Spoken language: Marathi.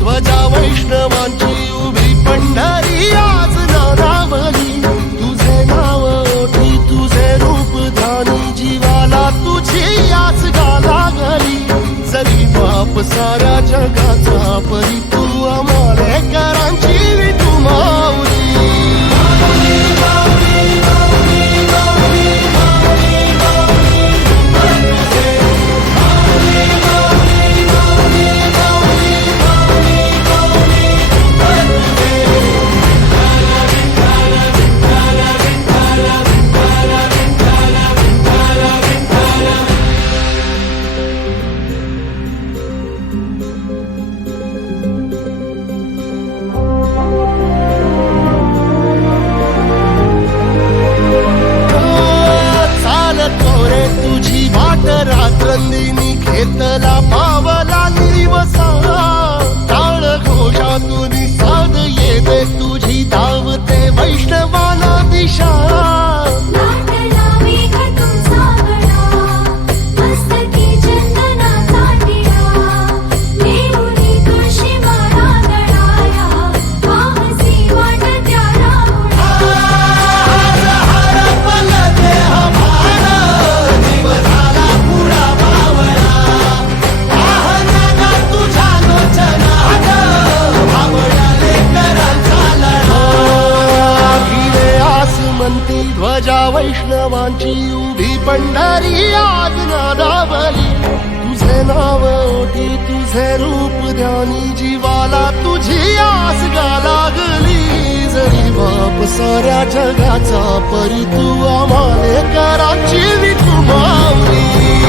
ध्वजा वैष्णवांची उभी पंढरी आज नानावली तुझे नाव ओठी तुझे रूप ध्यानी जीवाला तुझी आस गाला गली जरी बाप साऱ्या जगाचा परी तू आमालेकरांची विठू माऊली रात्रंदिनी घेतला पावला दिवसा टाळ घोषातून साध येते तुझी धावते वैष्णवाला दिशा ध्वजा वैष्णवांची उभी पंढरी आज नादावली तुझे नाव ओठी तुझे रूप ध्यानी जीवाला तुझी आस गा लागली जरी बाप साऱ्या जगाचा परी तू आमालेकरांची विठू माऊली